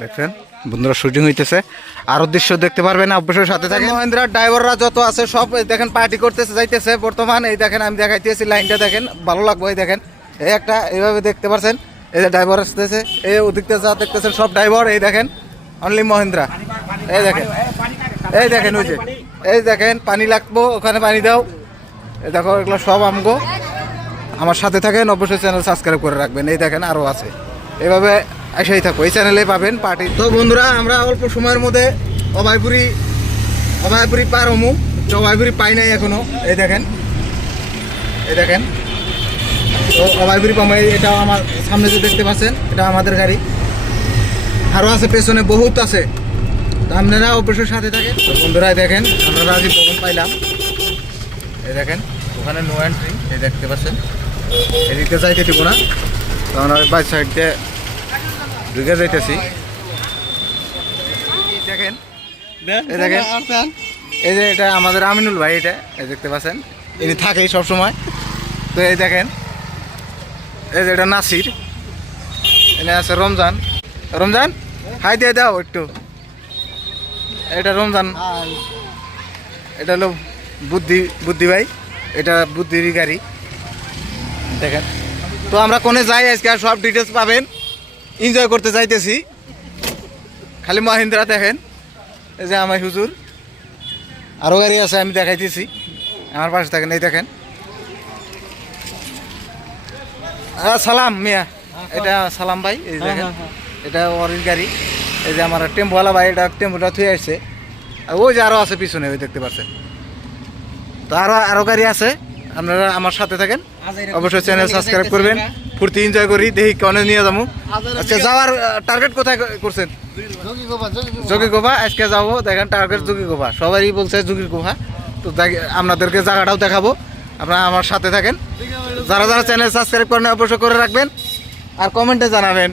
দেখছেন বন্ধুরা শুটিং হইতেছে, আরো দৃশ্য দেখতে পারবেন, অবশ্যই সাথে থাকেন। মহেন্দ্রা ড্রাইভাররা যত আছে সব দেখেন পার্টি করতেছে, যাইতেছে বর্তমান। এই দেখেন আমি দেখাইতেছি লাইনটা, দেখেন ভালো লাগবে। এই দেখেন এই একটা এইভাবে দেখতে পাচ্ছেন, এই যে ড্রাইভার আসতেছে, এই ওদিকতে যা দেখতেছেন সব ড্রাইভার। এই দেখেন অনলি মহেন্দ্রা। এই দেখেন, এই দেখেন ওই যে, এই দেখেন পানি লাগবো, ওখানে পানি দাও। এই দেখো এগুলো সব আমগো। আমার সাথে থাকেন, অবশ্যই চ্যানেল সাবস্ক্রাইব করে রাখবেন। এই দেখেন আরও আছে, এভাবে এসেই থাকো, এই চ্যানেলে পাবেন পার্টি। তো বন্ধুরা আমরা অল্প সময়ের মধ্যে অভয়পুরি পার হমু। অভয়পুরি পাই নাই এখনো। এই দেখেন, এই দেখেন তো অভয়পুরি পাবো। এটাও আমার সামনে যে দেখতে পাচ্ছেন, এটা আমাদের গাড়ি। আরও আছে পেছনে, বহুত আছে। তো আপনারা অবশ্যই সাথে থাকেন। তো বন্ধুরা দেখেন আমরা রাজীব ভবন পাইলাম। এই দেখেন ওখানে নো এন্ট্রি, এই দেখতে পাচ্ছেন। এদিকে যাইতে দিব না, তো আমরা বাই সাইড দিয়ে ঢুকে যাইতেছি। দেখেন, এই দেখেন, এই যে এটা আমাদের আমিনুল ভাই, এটা এই দেখতে পাচ্ছেন, ইনি থাকেই সবসময়। তো এই দেখেন, এই যে এটা নাসির, এনে আছে রমজান। রমজান হাই দিয়ে দাও একটু। এটা রমজান, এটা হলো বুদ্ধি ভাই, এটা বুদ্ধির গাড়ি। দেখেন তো আমরা কোনে যাই আজকে আর সব ডিটেলস পাবেন। এনজয় করতে যাইতেছি, খালি মহিন্দ্রা দেখেন। এই যে আমার হুজুর, আরও গাড়ি আছে আমি দেখাইতেছি, আমার পাশে থাকেন। এই দেখেন সালাম মিয়া, এটা সালাম ভাই। এই দেখেন এটা ওর গাড়ি। এই যে আমার টেম্পোওয়ালা ভাই, এটা টেম্পোটা থুয়ে আসছে। আর ওই যে আরও আছে পিছনে, ওই দেখতে পাচ্ছেন। তো আরও গাড়ি আছে, আপনারা আমার সাথে থাকেন, অবশ্যই চ্যানেল সাবস্ক্রাইব করবেন। ফুর্তি এনজয় করি, দেখি কনে নিয়ে যাবো। আচ্ছা যাওয়ার টার্গেট কোথায় করছেন? যোগীগোভা আজকে যাবো। দেখেন টার্গেট যোগীগোভা, সবারই বলছে যোগীগোভা। তো আপনাদেরকে জায়গাটাও দেখাবো, আপনারা আমার সাথে থাকেন। যারা যারা চ্যানেল সাবস্ক্রাইব করেন অবশ্যই করে রাখবেন, আর কমেন্টে জানাবেন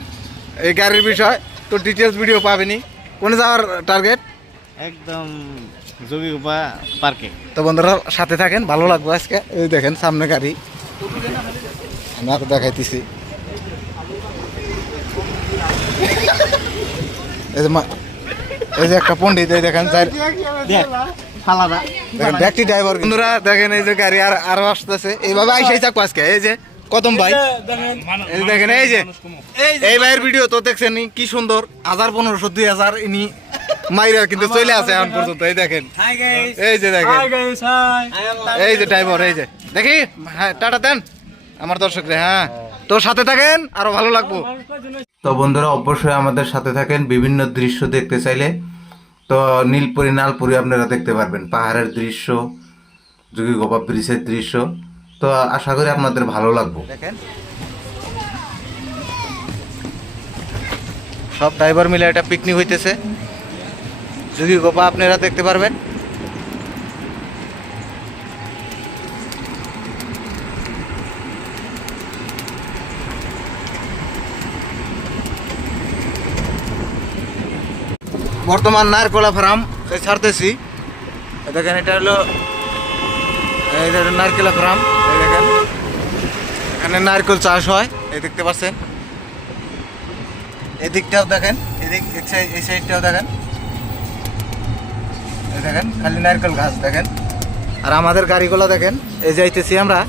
এই গাড়ির বিষয়। তো ডিটেলস ভিডিও পাবেনি। কোনে যাওয়ার টার্গেট? একদম যোগীগোপা পার্কে। তো বন্ধুরা সাথে থাকেন, ভালো লাগবে আজকে। এই দেখেন সামনে গাড়ি, আমি আর দেখাইতেছি। এই যে একটা পণ্ডিত, এই দেখেন ব্যক্তি ড্রাইভার। বন্ধুরা দেখেন এই যে গাড়ি আরো আসতেছে, এইভাবে আইসাই থাকবো আজকে। এই যে কদম ভাই, এই দেখেন এই যে এই ভাইয়ের ভিডিও তো দেখছেন কি সুন্দর, 1500 2000 ইনি মাইরা কিন্তু চলে আসে এখন পর্যন্ত। এই দেখেন, এই যে দেখেন, এই যে ড্রাইভার, এই যে দেখি। হ্যাঁ টাটা দেন আমার দর্শকদের। হ্যাঁ তো সাথে থাকেন, আরো ভালো লাগবো। তো বন্ধুরা অবশ্যই আমাদের সাথে থাকেন। বিভিন্ন দৃশ্য দেখতে চাইলে তো নীলপুরি নালপুরি আপনারা দেখতে পারবেন, পাহাড়ের দৃশ্য, যোগীগোপা ব্রিজের দৃশ্য। তো আশা করি আপনাদের ভালো লাগবে। দেখেন সব ড্রাইভার মিলে একটা পিকনিক হইতেছে, যোগীগোপা আপনারা দেখতে পারবেন। বর্তমান নারকলা ফার্ম ছাড়তেছি। দেখেন এটা হলো নারকেলা ফার্ম। এই দেখেন এখানে নারকেল চাষ হয়, এই দেখতে পাচ্ছেন। এদিকটাও দেখেন, এই সাইডটাও দেখেন, এই দেখেন খালি নারকেল গাছ দেখেন। আর আমাদের গাড়িগুলো দেখেন, এই যাইতেছি আমরা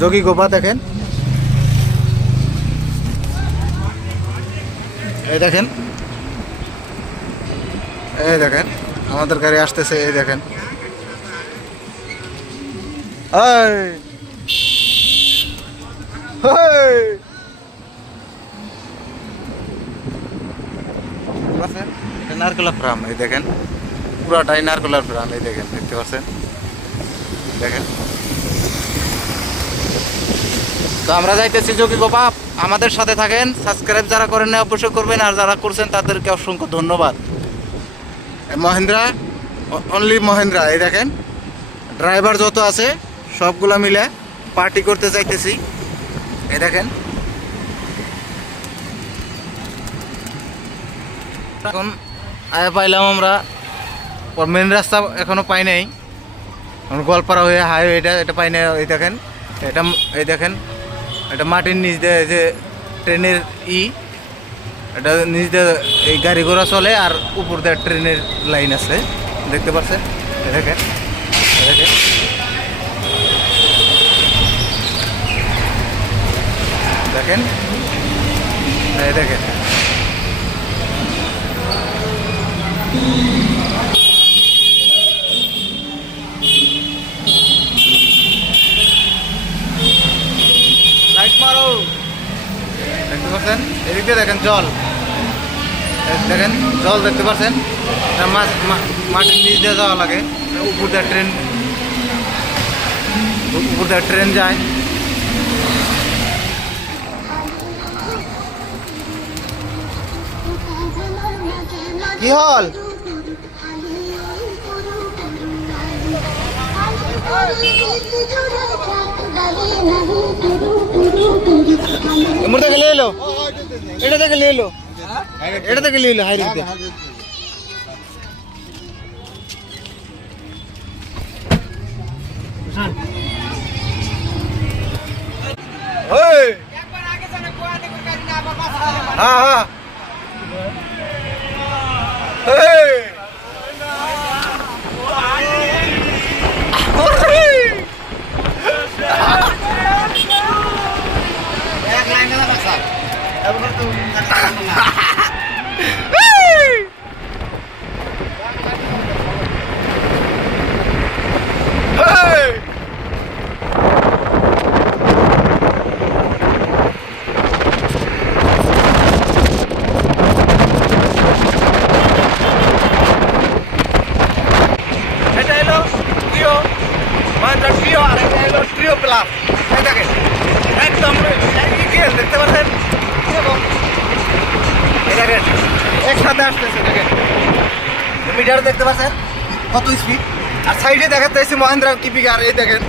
যোগীগোপা। দেখেন এই দেখেন, এই দেখেন আমাদের গাড়ি আসতেছে। এই দেখেন নারকেলা ফার্ম। এই দেখেন পুরাটাই নারকেলার ফার্ম। এই দেখেন দেখতে পাচ্ছেন, দেখেন। তো আমরা যাইতেছি যোগীগোপা, আমাদের সাথে থাকেন। সাবস্ক্রাইব যারা করেন না অবশ্যই করবেন, আর যারা করছেন তাদেরকে অসংখ্য ধন্যবাদ। মহেন্দ্রা, অনলি মহেন্দ্রা। এই দেখেন ড্রাইভার যত আছে সবগুলা মিলে পার্টি করতে চাইতেছি। এই দেখেন এখন পাইলাম আমরা, মেন রাস্তা এখনো পাই নাই, গোয়ালপাড়া হয়ে হাইওয়ে এটা পাই নাই। এই দেখেন এটা, এই দেখেন এটা মাটির নিচ দিয়ে যে ট্রেনের এটা নিজে এই গাড়ি ঘোড়া চলে আর উপর দিয়ে ট্রেনের লাইন আছে দেখতে পাচ্ছেন এই দেখেন দেখেন এই দেখেন লাইট মারো দেখতে পাচ্ছেন এদিকে দেখেন জল দেখেন জল দেখতে পাচ্ছেন মাটির নিচ দিয়ে যাওয়া লাগে উপর দিয়ে ট্রেন যায় কি হল এমরটা গেলে এলো এটা থেকে নিয়ে এলো এটা থেকে নিয়ে এলো হাই রিতে হ্যাঁ হ্যাঁ ট্রিও প্লাস দেখেন একদম দেখতে পাচ্ছেন দেখেন একসাথে আসতেছে দেখেন মিটার দেখতে পাচ্ছেন কত স্পিড আর সাইডে দেখাতে চাইছি মহেন্দ্রা কিপিকার এই দেখেন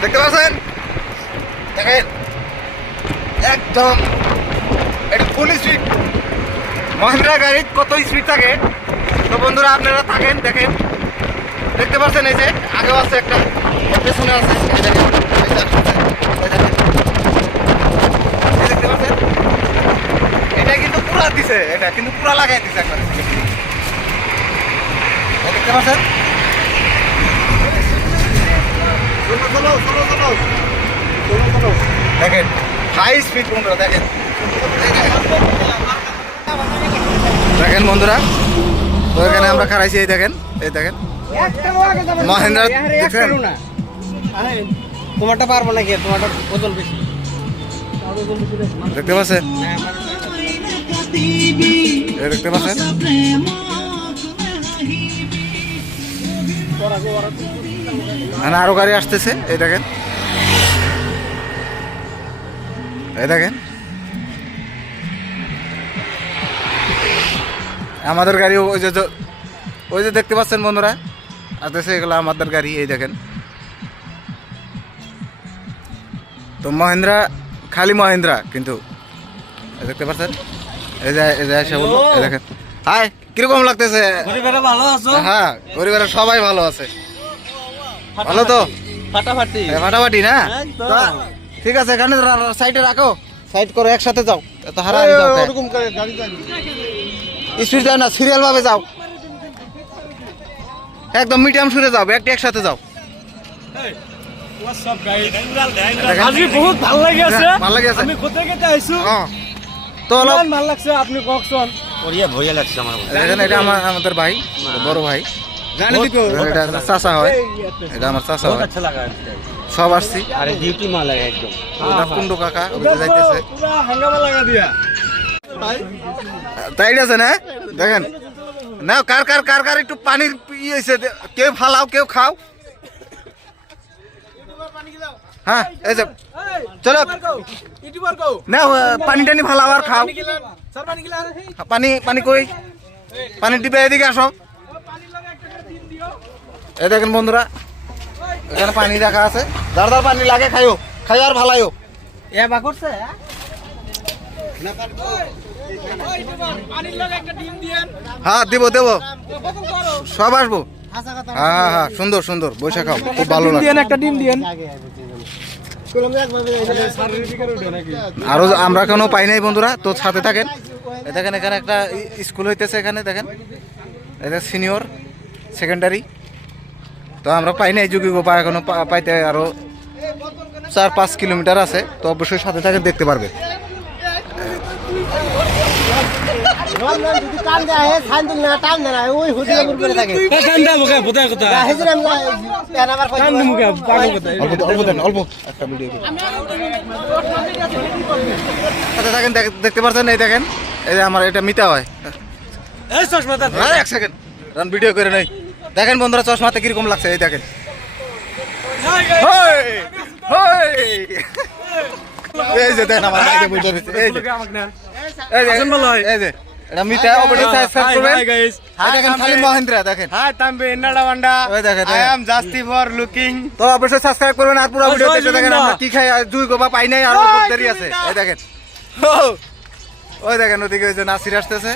দেখতে পাচ্ছেন দেখেন একদম এটা ফুল স্পিড মহেন্দ্রা গাড়ি কত স্পিড থাকে তো বন্ধুরা আপনারা থাকেন দেখেন দেখতে পাচ্ছেন এই যে আগেও আছে একটা পেছনে আছে এই দেখেন দেখতে পাচ্ছেন এটা কিন্তু পুরা দিছে এটা কিন্তু পুরা লাগাই দিছে একবার দেখতে পাচ্ছেন দেখেন হাই স্পিড বন্ধুরা দেখেন দেখেন বন্ধুরা তো এখানে আমরা খারাইছি এই দেখেন মহেন্দ্র দেখছেন তোমারটা পারবো নাকি তোমারটা ওজন বেশি দেখতে পাচ্ছেন দেখতে পাচ্ছেন আরো গাড়ি আসতেছে এই দেখেন আমাদের গাড়ি ওই যে দেখতে পাচ্ছেন বন্ধুরা আসতেছে এগুলো আমাদের গাড়ি এই দেখেন তো মহেন্দ্রা খালি মহেন্দ্রা কিন্তু দেখতে পাচ্ছেন এই যে এসে বলবো এই দেখেন হাই কিরকম লাগতেছে ভালো আছো হ্যাঁ পরিবারের সবাই ভালো আছে ভালো তো ফাটাফাটি না ঠিক আছে এখানে সাইডে রাখো সাইড করে একসাথে যাও তো হারা স্পিড যাও না সিরিয়াল ভাবে যাও একদম মিডিয়াম সুরে যাও একটি একসাথে যাও বহুত ভালো লাগে ভালো লাগে আমি কোথায় কেটে আইছো তো অলপ ভালো লাগছে আপনি কখন ওরিয়া ভইয়া লাগছে আমার দেখেন এটা আমাদের ভাই বড় ভাই এটা চাচা হয় এটা আমার চাচা হয় আচ্ছা লাগা সব আসছি আরে ডিউটি মাল লাগে একদম ওটা কুন্ডু কাকা ওটা যাইতেছে পুরো হাঙ্গামা লাগা দিয়া তাই আছে না দেখেন না কার কার কার কার একটু পানির হয়েছে কেউ ফালাও কেউ খাও হ্যাঁ এই যে চলো না পানি টানি ফালাও আর খাও পানি পানি কই পানি টিপে এদিকে আসো এই দেখেন বন্ধুরা এখানে পানি রাখা আছে যার যার পানি লাগে খাইও খাই আর ফালাইও এ বা করছে হ্যাঁ দিব দেব সব আসবো হ্যাঁ হ্যাঁ সুন্দর সুন্দর বৈশাখ খাও খুব ভালো লাগে একটা ডিম দিয়েন আরো আমরা এখনো পাই নাই বন্ধুরা, তো সাথে থাকেন। দেখেন এখানে একটা স্কুল হইতেছে, এখানে দেখেন এটা সিনিয়র সেকেন্ডারি। তো আমরা পাই নাই যোগী গোপা, এখনো পাইতে আরো 4-5 কিলোমিটার আছে। তো অবশ্যই সাথে থাকেন, দেখতে পারবে। অল্প একটা ভিডিও সাথে থাকেন, দেখতে পাচ্ছেন। এই দেখেন, এই যে আমার এটা মিতা হয়। এক সেকেন্ড রান ভিডিও করে নেই। দেখেন বন্ধুরা চশমাতে কিরকম লাগছে, এই দেখেন। এই যে দেখেন আমার এই যে বুঝতে পেরেছি, এই যে এই যে এটা মিতা অবশ্যই সাবস্ক্রাইব করবেন। এই দেখেন খালি মহেন্দ্রা দেখেন। হাই তাম্বে এন্নাডা ওয়ান্ডা ওই দেখেন আই অ্যাম জাস্টি ফর লুকিং। তো অবশ্যই সাবস্ক্রাইব করবেন আর পুরো ভিডিও দেখতে দেখেন আমরা কি খাই, আর দুই গোপা পাই নাই, আর দেরি আছে। এই দেখেন ওই দেখেন ওদিকে ওই যে নাসির আসতেছে,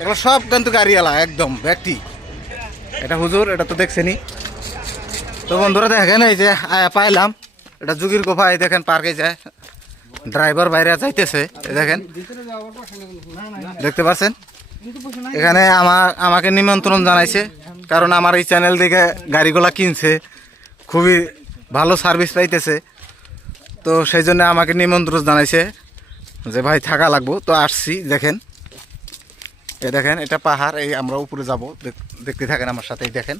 এগুলো সব কিন্তু গাড়িওয়ালা একদম ব্যক্তি। এটা হুজুর, এটা তো দেখছেনই। তো বন্ধুরা দেখেন এই যে পাইলাম এটা যুগির গোফা। এই দেখেন পার্কে যায়, ড্রাইভার বাইরে যাইতেছে। এই দেখেন দেখতে পাচ্ছেন, এখানে আমাকে নিমন্ত্রণ জানাইছে, কারণ আমার এই চ্যানেল থেকে গাড়িগুলা কিনছে, খুবই ভালো সার্ভিস পাইতেছে। তো সেই জন্য আমাকে নিমন্ত্রণ জানাইছে যে ভাই থাকা লাগবো। তো আসছি। দেখেন এই দেখেন এটা পাহাড়, এই আমরা উপরে যাব, দেখতে থাকেন আমার সাথে। এই দেখেন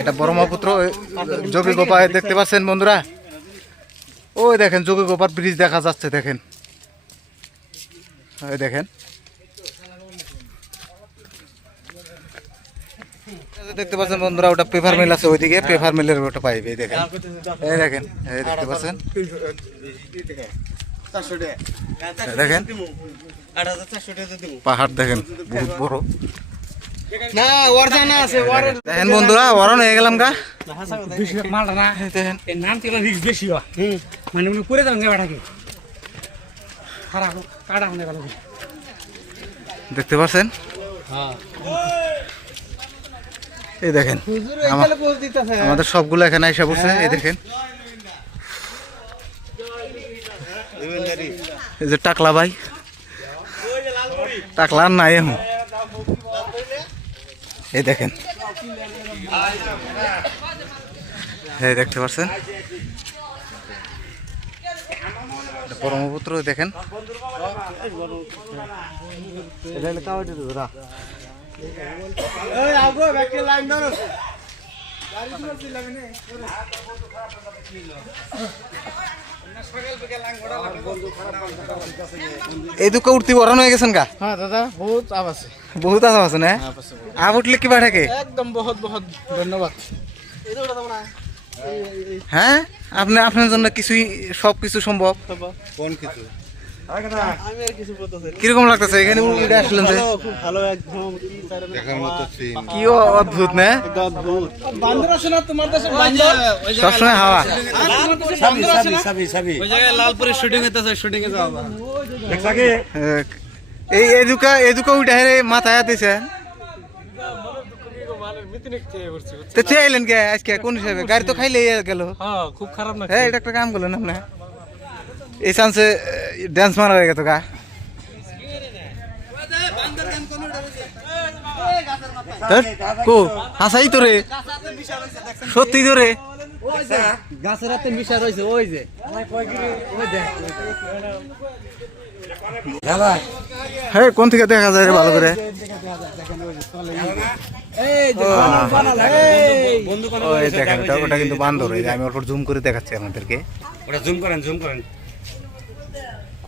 এটা ব্রহ্মপুত্র যোগী গোপা দেখতে পাচ্ছেন বন্ধুরা। ওই দেখেন যোগী গোপার ব্রিজ দেখা যাচ্ছে, দেখেন এই দেখেন। দেখতে পাচ্ছেন বন্ধুরা, ওটা পেপার মিল আছে ওইদিকে, পেপার মিলের ওটা পাইবে। এই দেখেন, এই দেখেন, এই দেখতে পাচ্ছেন, দেখেন পাহাড় দেখেন বহুত বড়। না ওর জানা আছে ওর দেখেন বন্ধুরা ওরন হয়ে গেলাম গা। মালটা না দেখেন এর নাম থেকে রিস্ক বেশি হয়। মানে উনি করে যাবেন গাড়াকে খারাপ কাটা হয়ে গেল। দেখতে পাচ্ছেন, এই দেখেন আমাদের সবগুলো এখানে এসে পড়ছে। এই দেখেন এই যে টাকলা ভাই, টাকলা আর নাই এখন। এই দেখেন, এই দেখতে পাচ্ছেন ব্রহ্মপুত্র। দেখেন এই দুঃখ উঠতে বরান হয়ে গেছেন গা। হ্যাঁ দাদা বহুত আপ আছে, বহুত আশা আছে না? আপ উঠলে কি থাকে একদম বহুত বহুত ধন্যবাদ। হ্যাঁ আপনার জন্য কিছুই সব কিছু সম্ভব। কোন কিছু আমি আর কিছু বলতেছি। কিরকম লাগতেছে এখানে উঠে আসলেন যে? খুব ভালো, একদম দেখার মতো সিন, কি অদ্ভুত না? অদ্ভুত। বান্দর আছে না তোমার দেশে? বান্দর সবসময় হাওয়া। ওই জায়গায় লালপুরে শুটিং হইতেছে, শুটিং এ যাওয়া দেখছা কি? এই এদুকা উঠে হেরে মাথায় দিছে। তো চাইলেন কে আজকে কোন হিসাবে? গাড়ি তো খাইলে গেল। হ্যাঁ খুব খারাপ না। হ্যাঁ এটা একটা কাম করলেন আপনি, এই চান্সে ড্যান্স মারা হয়ে গেত গা। কো হাসাই তোরে, সত্যি তোরে গাছের রাতে মিশা রয়েছে। ওই যে হ্যাঁ কোন থেকে দেখা যায় রে ভালো করে? ওই দেখেন ওটা কিন্তু বান্দর। এই যে আমি অল্প জুম করে দেখাচ্ছি আপনাদেরকে। ওটা জুম করেন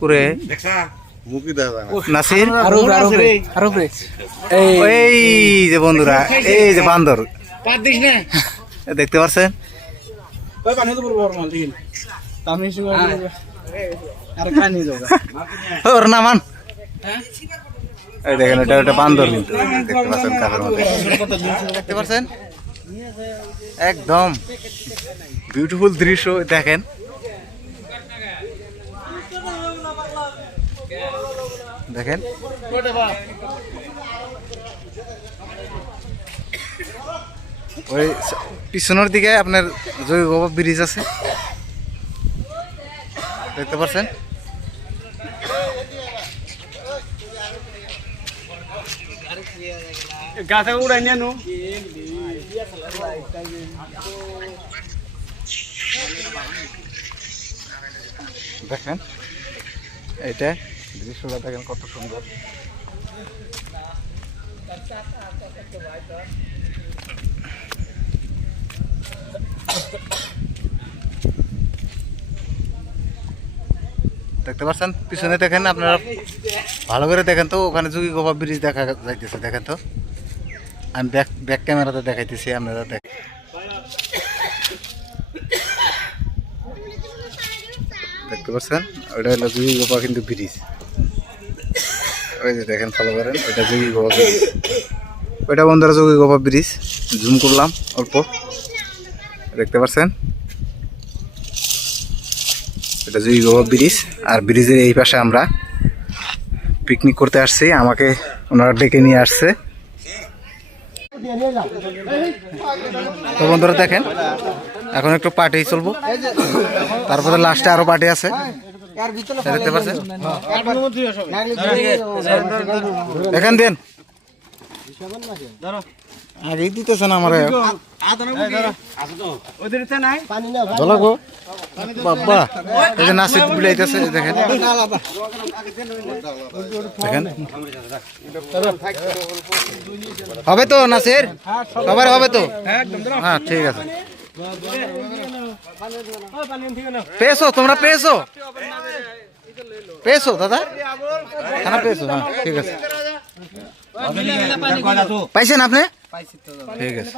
করে দেখছা নাসির আরো এই যে বন্ধুরা, এই যে বান্দর পাত দিস না। দেখতে পাচ্ছেন? কই পানি তো বড় মাল দিন আমি শুরু আর পানি দাও ওর নামান। এই দেখেন এটা বান্দর কিন্তু দেখতে পাচ্ছেন কাপের মধ্যে। দেখতে পাচ্ছেন একদম বিউটিফুল দৃশ্য। দেখেন দেখেন ওই পিছনের দিকে আপনার জয় ব্রিজ আছে। দেখতে পাচ্ছেন। গাছে উড়াই নিয়ে নো দেখেন এটা দৃশ্যটা দেখেন কত সুন্দর। দেখতে পাচ্ছেন পিছনে দেখেন আপনারা ভালো করে দেখেন তো, ওখানে যোগীগোপা ব্রিজ দেখা যাইতেছে, দেখেন তো। আমি ব্যাক ক্যামেরাতে দেখাইতেছি, আপনারা দেখেন। দেখতে পাচ্ছেন ওইটা হলো যোগীগোপা কিন্তু ব্রিজ, ওই যে দেখেন ফলো করেন, ওইটা যোগীগোপা ব্রিজ, ওইটা বন্ধুরা যোগীগোপা ব্রিজ। জুম করলাম অল্প, দেখতে পাচ্ছেন এটা যোগীগোপা ব্রিজ। আর ব্রিজের এই পাশে আমরা পিকনিক করতে আসছি, আমাকে ওনারা ডেকে নিয়ে আসছে। তো বন্ধুরা দেখেন এখন একটু পার্টি চলবো, তারপরে লাস্টে আরো পার্টি আছে, দেখতে পাচ্ছেন। এখান দেন আগে দিতেছে না আমার বাবা, এই যে নাসির বিলাইতেছে দেখেন, দেখেন হবে তো নাসির, সবার হবে তো? হ্যাঁ ঠিক আছে। পেয়েছো তোমরা, পেয়েছো পেয়েছো দাদা, খানা পেয়েছো? হ্যাঁ ঠিক আছে। পাইছেন আপনি? ঠিক আছে।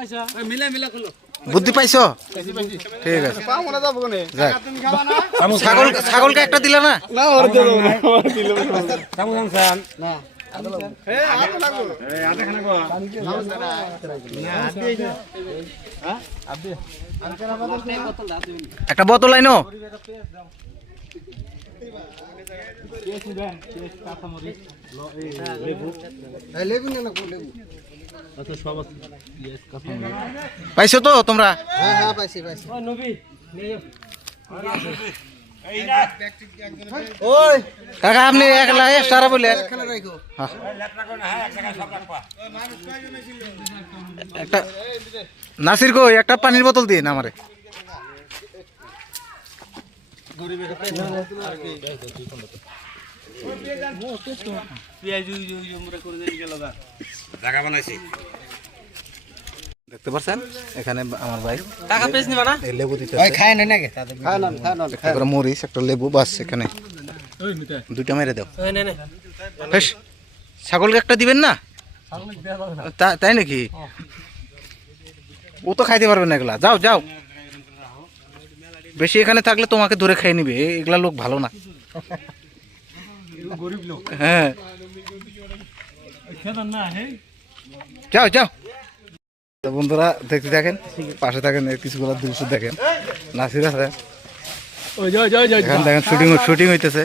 বুদ্ধি পাইছো? ঠিক আছে। ছাগলকে একটা দিলা না? একটা বোতল আইনো। পাইছো তো তোমরা? কাকা আপনি একলা সারা বলে একটা নাসির গো একটা পানির বোতল দিন আমারে। দেখতে পাচ্ছেন এখানে আমার ভাই টাকা পেছ নিবা না, লেবু দিতে খায় না নাকি, একটা মরিচ একটা লেবু, বাস এখানে দুইটা মেরে দাও। বেশ ছাগলকে একটা দিবেন না? তাই নাকি? ও তো খাইতে পারবে না এগুলা, যাও যাও, বেশি এখানে থাকলে তোমাকে ধরে খেয়ে নিবে, এগুলা লোক ভালো না। হ্যাঁ যাও যাও। বন্ধুরা দেখতে থাকেন, পাশে থাকেন, কিছুগুলো দৃশ্য দেখেন। নাসির আছে দেখেন, শুটিং হইতেছে।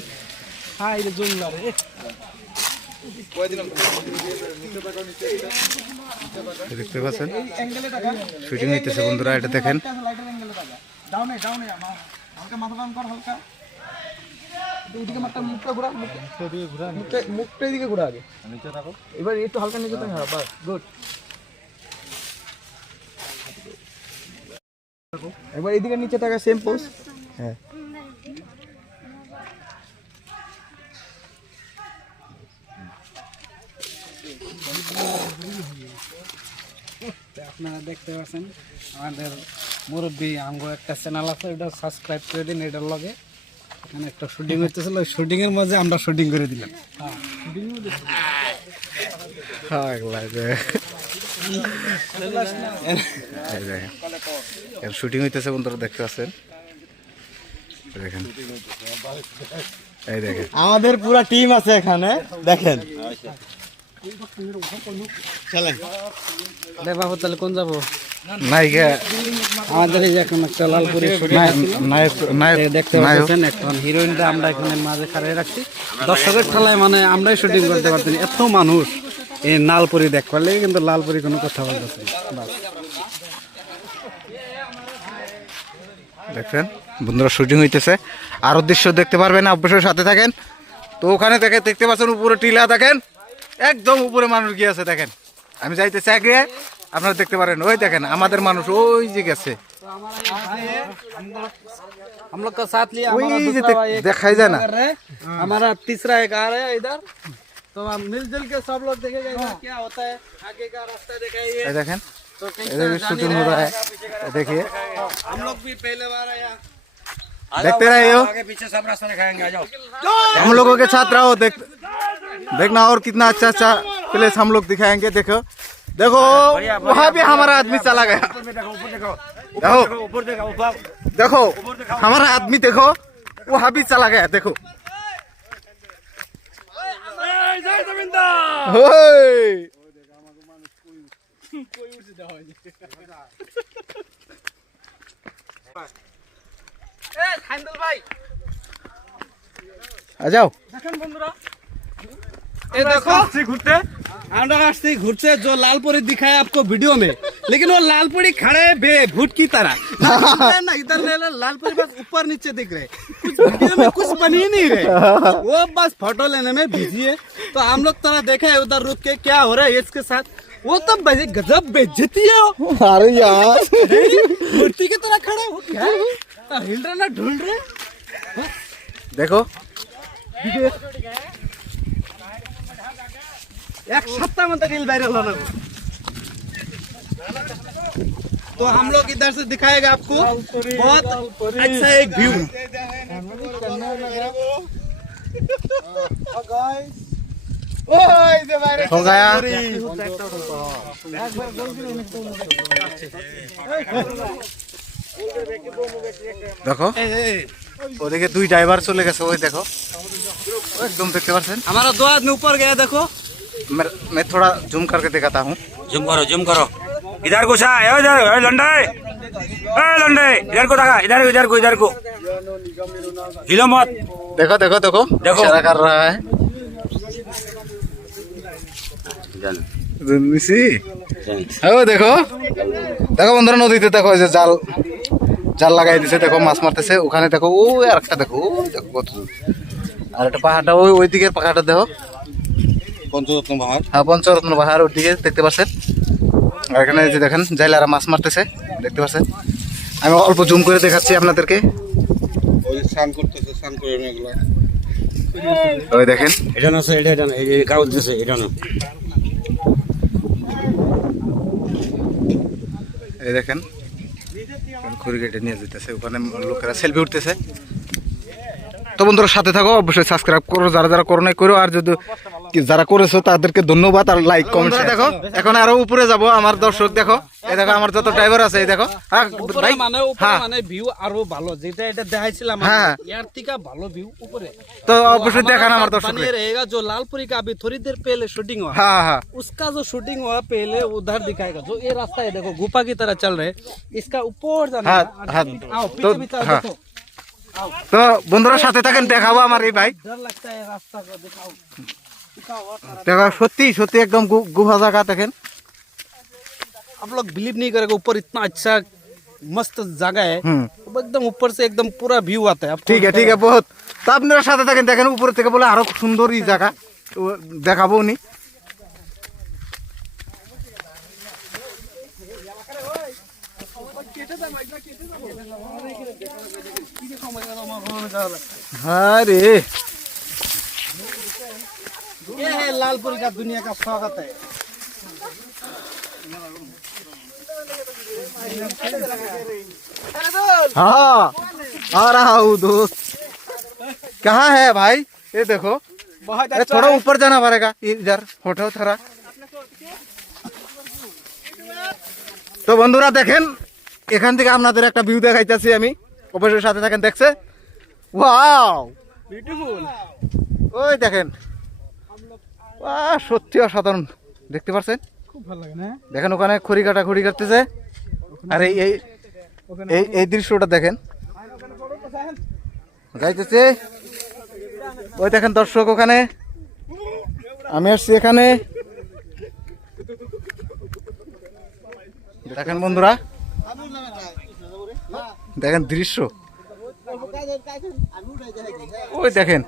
দেখতে পাচ্ছেন শুটিং হইতেছে বন্ধুরা, এটা দেখেন। এবার একটু হালকা নিচে থাকো, বাস গুড। একবার এইদিকে নিচে থাকা সেম পোজ। হ্যাঁ আপনারা দেখতে পাচ্ছেন আমাদের মুরব্বী আমগো একটা চ্যানেল আছে, ওটা সাবস্ক্রাইব করে দিন। এটার লগে এখানে একটা শুটিং হইতেছিল, ওই শুটিং এর মধ্যে আমরা শুটিং করে দিলাম। শুটিং হইতেছে বন্ধুরা, দেখতে পাচ্ছেন। দেখেন এই দেখেন আমাদের পুরা টিম আছে এখানে, দেখেন। বাবু তাহলে কোন যাবো? নায়িকা আমাদের এই যে এখন একটা লালপুরি দেখতে পাচ্ছেন, এখন হিরোইনটা আমরা এখানে মাঝে খাড়াই রাখছি দর্শকের ঠেলায়, মানে আমরাই শুটিং করতে পারতেন, এত মানুষ এই লালপুরি দেখ পারলে, কিন্তু লালপুরি কোনো কথা বলতেছে না। দেখছেন বন্ধুরা শুটিং হইতেছে, আরও দৃশ্য দেখতে পারবেন, অবশ্যই সাথে থাকেন। তো ওখানে দেখতে পাচ্ছেন উপরে টিলা, দেখেন একদম উপরে মানুষ গিয়ে আছে, দেখেন আমি যাইতে চাই গিয়ে আপনারা দেখতে পারেন, ওই দেখেন আমাদের মানুষ ওই যে গেছে, हम लोग का साथ लिया, ওই हमारा যে दूसरा भाई एक দেখাই যায় না। कर रहे हैं, हमारा तीसरा एक आ रहा है इधर, तो हम मिलजुल के सब लोग देखेंगे इधर क्या होता है, आगे का रास्ता दिखाइए। এই দেখেন तो कहीं इधर भी शूटिंग हो रहा है, देखिए हम लोग भी पहले बार आए यहाँ। देखते रहे हो, आगे पीछे सब रास्ता दिखाएंगे, आ जाओ। हम लोगों के साथ रहो, देखना और कितना अच्छा अच्छा प्लेस हम लोग दिखाएंगे। देखो देखो वहाँ भी हमारा आदमी चला गया, देखो ऊपर देखो, ऊपर देखो हमारा आदमी देखो वहाँ भी चला गया, देखो ओए। आ जाओ, ये देखो घूरते अंडर घूरते जो लालपुरी दिखाया आपको वीडियो में, लेकिन वो लालपुरी खड़े बे भूत की तरह ना इधर लालपुरी बस ऊपर नीचे दिख रहे, कुछ वीडियो में कुछ बन ही नहीं रहे, वो बस फोटो लेने में बिजी है। तो हम लोग तरह देखे उधर रुक के क्या हो रहा है इसके साथ, वो तो गजब बेइज्जती है वो। अरे यार मूर्ति की तरह खड़े वो क्या हिल रहे ना ढूंढ रहे। देखो एक सप्ताह में तक रील वायरल होना। तो हम लोग इधर से दिखाएगा आपको बहुत अच्छा एक व्यू। हो गया, দেখো ওদিকে দুই ড্রাইভার চলে গেছে, ওই দেখো একদম देखते পাচ্ছেন। हमारा दो आदमी ऊपर गया देखो। मैं थोड़ा जूम करके दिखाता हूँ। जूम करो, जूम करो। इधर को सा, इधर लंडे, लंडे इधर को देखा, इधर को, इधर को, इधर को हिलो मत। देखो देखो देखो देखो। इशारा कर रहा है নিশি। ও দেখো দেখো বন্ধুরা, নদীতে দেখো এই যে জাল জাল লাগাই দিছে, দেখো মাছ মারতেছে ওখানে, দেখো ওই আর একটা দেখো, ওই দেখো কত দূর। আর একটা পাহাড়টা ওই দিকের পাহাড়টা দেখো, पंचरत्न बाहर হ্যাঁ পঞ্চরত্ন পাহাড়, ওই দিকে দেখতে পাচ্ছেন। আর এখানে যে দেখেন জাইলারা মাছ মারতেছে, দেখতে পাচ্ছেন। আমি অল্প জুম করে দেখাচ্ছি আপনাদেরকে, ওই স্নান করতেছে, স্নান করে এগুলো ওই দেখেন এটা না, এটা না, এই কাগজ দিছে, এটা না। এই দেখেন খড়ি কেটে নিয়ে যেতেছে, ওখানে লোকেরা সেলফি উঠতেছে। তো বন্ধুরা সাথে থাকো, অবশ্যই সাবস্ক্রাইব করো, যারা যারা করো নাই করো, আর যদি যারা করেছো তাদেরকে ধন্যবাদ, আর লাইক কমেন্ট। দেখো এখন আরো উপরে যাব, আমার দর্শক দেখো, এই দেখো আমার যত ড্রাইভার আছে, এই দেখো হ্যাঁ ভাই, মানে উপরে হ্যাঁ মানে ভিউ আরো ভালো, যেটা এটা দেখাইছিলাম হ্যাঁ। यार থেকে ভালো ভিউ ऊपरे। তো অবশ্যই দেখান আমার দর্শক। बने रहेगा जो लालपुरी का अभी थोड़ी देर पहले शूटिंग हुआ, হ্যাঁ হ্যাঁ उसका जो शूटिंग हुआ पहले उधर दिखाएगा, जो ये रास्ता है देखो गुफा की तरह चल रहे, इसका ऊपर जाना हाँ, है। हाँ, आओ तो, पीछे पीछे हाँ। देखो, তো বন্ধুরা সাথে থাকেন, দেখাবো আমার এই ভাই। डर लगता है रास्ता को दिखाओ दिखाओ और सारा। দেখো সত্যি সত্যি একদম গুহা জায়গা, দেখেন आप लोग बिलीव नहीं करेगा, ऊपर इतना अच्छा मस्त जगह है, एकदम ऊपर से एकदम पूरा व्यू आता है आपको। ঠিক আছে ঠিক আছে বহুত। তো আপনারা সাথে থাকেন, দেখেন উপর থেকে বলে আরো সুন্দর এই জায়গা, তো দেখাবো উনি। হ্যাঁ রে ये है लालपुरी का दुनिया का स्वागत है। हाँ आ रहा हूँ दोस्त। कहाँ है भाई? ये देखो, बहुत ये थोड़ा ऊपर जाना पड़ेगा, इधर फोटो थोड़ा। তো বন্ধুরা দেখেন, এখান থেকে আপনাদের একটা ভিউ দেখাইতেছি আমি, অবশ্যই সাথে থাকেন। দেখছে ওয়াও বিউটিফুল, ওই দেখেন, বাহ সত্যি অসাধারণ, দেখতে পাচ্ছেন? খুব ভালো লাগে না? দেখেন ওখানে খড়ি কাটতেছে, আর এই এই এই দৃশ্যটা দেখেন যাইতেছে, ওই দেখেন দর্শক ওখানে, আমি আসছি এখানে, দেখেন বন্ধুরা, দেখেন দৃশ্য ওই দেখেন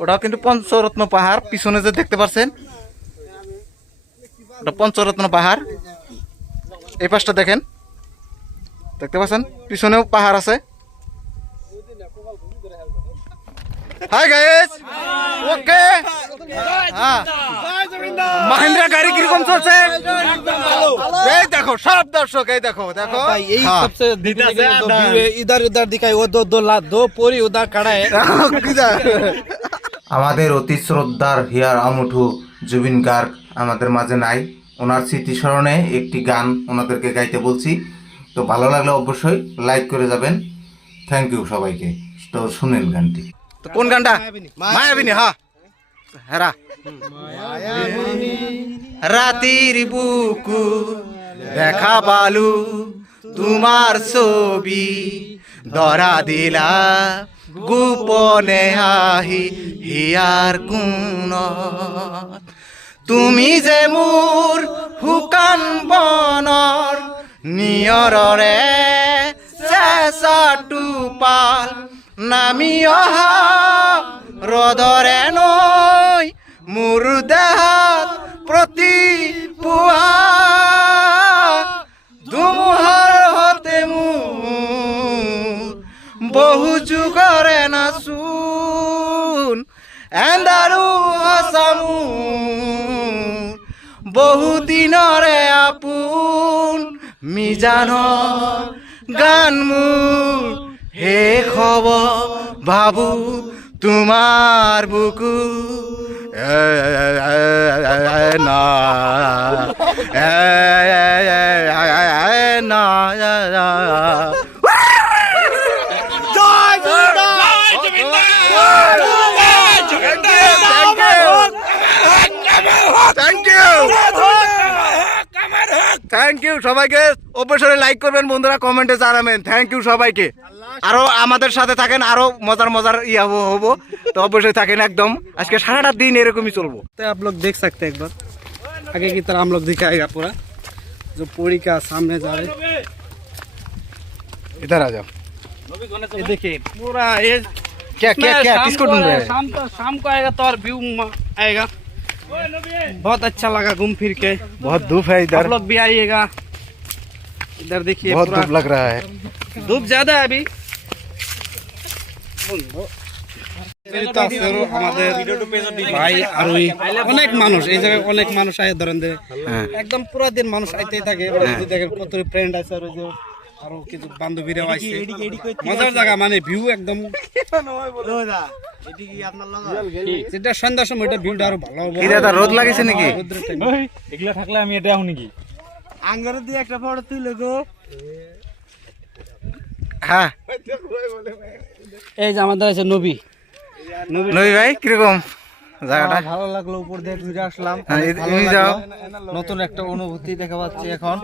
ওটা কিন্তু পঞ্চরত্ন পাহাড়, পিছনে যে দেখতে পাচ্ছেন ওটা পঞ্চরত্ন পাহাড়। এই পাশটা দেখেন, দেখতে পাচ্ছেন পিছনেও পাহাড় আছে। হাই গাইস, ওকে। হ্যাঁ, মাহিন্দ্রা গাড়ি কিরকম চলছে এই দেখো সব দর্শক, এই দেখো দেখো भाई यही हाँ। सबसे देखने के लिए तो व्यू है, इधर उधर दिखाई वो दो पोरी उधर खड़ा है। আমাদের অতি শ্রদ্ধার হিয়ার আমুঠু জুবিন গার্গ আমাদের মাঝে নাই। ওনার স্মৃতিস্মরণে একটি গান ওনাদেরকে গাইতে বলছি, তো ভালো লাগলে অবশ্যই লাইক করে যাবেন। থ্যাংক ইউ সবাইকে। তো শুনেন গানটি। তো কোন গানটা? মায়াবিনী। হ্যাঁ, হেরা রাতির বুকু দেখা বালু তোমার ছবি ধরা দিলা গোপনে আহি হিয়ার কোন, তুমি যে মোৰ শুকান বনৰ নিয়ৰৰে চেঁচা টোপাল নামি অহা ৰদৰে নৈ মোৰ দেহাত প্ৰতি পুৱা ধুমুহাৰ হতে মোৰ বহু যুগৰে নাচোন এন্দাৰু আছামু বহু দিনৰে আপোন মিজানৰ গান মোৰ শেষ হ'ব ভাবু তোমাৰ বুকু না থ্যাংক ইউ সবাইকে। অবশ্যই লাইক করবেন বন্ধুরা, কমেন্টে জানাবেন। থ্যাংক ইউ সবাইকে। আরো আমাদের সাথে থাকেন, আরো মজার মজার ইয়া হবো, তো অবশ্যই থাকেন একদম। আজকে সারাটা দিন এরকমই চলবো। तो आप लोग देख सकते हैं एक बार आगे की तरह हम लोग दिखाएगा पूरा जो पोरी का सामने जा रहे हैं। इधर आ जाओ। ये देखिए पूरा ये क्या क्या क्या शाम किसको को ढूंढ रहे हैं? शाम को आएगा तो और व्यू आएगा। बहुत अच्छा लगा घूम फिर के। बहुत धूप है आप इधर, लोग भी आइएगा। इधर देखिए बहुत पूरा धूप लग रहा है। धूप ज्यादा है अभी। আমাদের ভাই আর ওই অনেক মানুষ এই জায়গায়, অনেক মানুষ আয় ধরেন যে একদম পুরো দিন মানুষ আইতেই থাকে। দেখেন কত ফ্রেন্ড আছে আর ওই যে আরো কিছু বান্ধবীরাও আইছে। মজার জায়গা, মানে ভিউ একদম যেটা সন্ধ্যার সময় এটা ভিউটা আরো ভালো হবে। কি দাদা রোদ লাগিছে নাকি? রোদ্রের time। এগুলা থাকলে আমি এটা আহ নাকি আঙ্গারে দিয়ে একটা ফটো তুলে গো। হ্যাঁ এই যে আমাদের আছে নবী। নবী ভাই কিরকম জায়গাটা? ভালো লাগলো, উপর দিয়ে ঘুরে আসলাম। হ্যাঁ, তুমি যাও। নতুন একটা অনুভূতি দেখা পাচ্ছি এখন।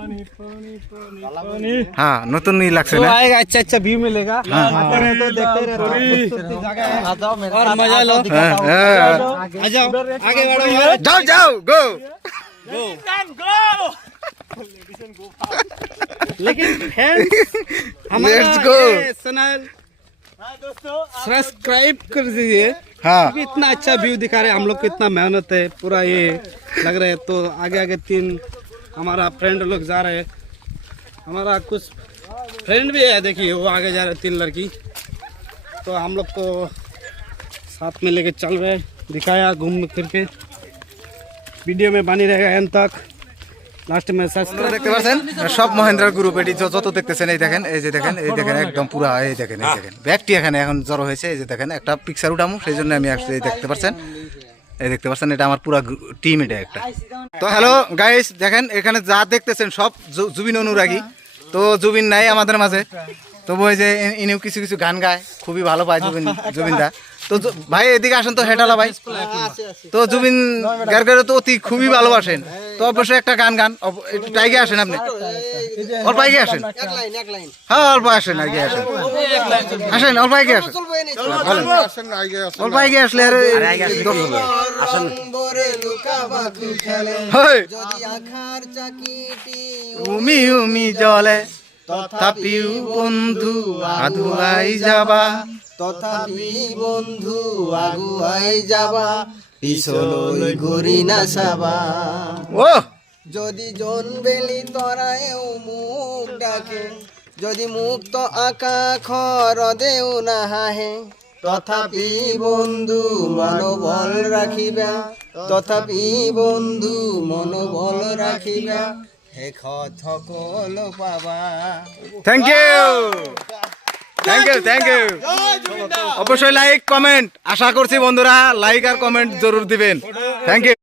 হ্যাঁ নতুন ই লাগছে तो না? आएगा अच्छा अच्छा व्यू मिलेगा। तो देखते रहते आ जाओ मेरे और साथ, मजा लो। হ্যাঁ, হ্যাঁ। आ जाओ आगे बढ़ो। যাও যাও গো। लेकिन friends Let's go. Channel subscribe कर दीजिए हाँ क्योंकि इतना अच्छा व्यू दिखा रहे हैं। हम लोग को इतना मेहनत है पूरा ये लग रहा है। तो आगे आगे तीन हमारा फ्रेंड लोग जा रहे हैं। हमारा कुछ फ्रेंड भी है, देखिए वो आगे जा रहे हैं, 3 लड़की। तो हम लोग को साथ में लेके चल रहे हैं, दिखाया घूम फिर के। वीडियो में बनी रहेगा एंड तक। लास्ट में सब्सक्राइब দেখতে পাচ্ছেন সব মহেন্দ্রার গ্রুপ, এটি যত দেখতেছেন এই দেখেন, এই যে দেখেন, এই দেখেন একদম পুরা, এই দেখেন, এই দেখেন ব্যাগটি এখানে এখন জড়ো হয়েছে। এই যে দেখেন একটা পিকচার উঠামু, সেই জন্য আমি আসলে এই দেখতে পাচ্ছেন, এই দেখতে পাচ্ছেন এটা আমার পুরা টিম, এটা একটা। তো হ্যালো গাইস, দেখেন এখানে যা দেখতেছেন সব জুবিন অনুরাগী। তো জুবিন নাই আমাদের মাঝে, তবু ওই যে ইনিও কিছু কিছু গান গায়, খুবই ভালো পায় জুবিনদা। তো ভাই এদিকে আসেন তো, হেটালা ভাই। তো জুবিন গার্গের তো অতি খুবই ভালোবাসেন, তো অবশ্যই একটা গান গান। টাইগে আসেন আপনি, অল্প আগে আসেন। হ্যাঁ অল্প আসেন, আগে আসেন, আসেন অল্প আগে আসেন, অল্প আগে আসলে আর আসেন। উমি উমি জলে তথাপিও বন্ধু আগুৱাই যাবা তথাপি বন্ধু আগুৱাই যাবা পিছলৈ ঘূৰি নাচাবা ও যদি জোনবেলি তৰায়েও মোক ডাকে যদি মুক্ত আকাশৰ দেও নাহাহে তথাপি বন্ধু মনোবল ৰাখিবা তথাপি বন্ধু মনোবল ৰাখিবা শেষত সকলো পাবা থ্যাংক ইউ থ্যাংক ইউ অবশ্যই লাইক কমেন্ট আশা করছি বন্ধুরা লাইক আর কমেন্ট জরুর দিবেন থ্যাংক ইউ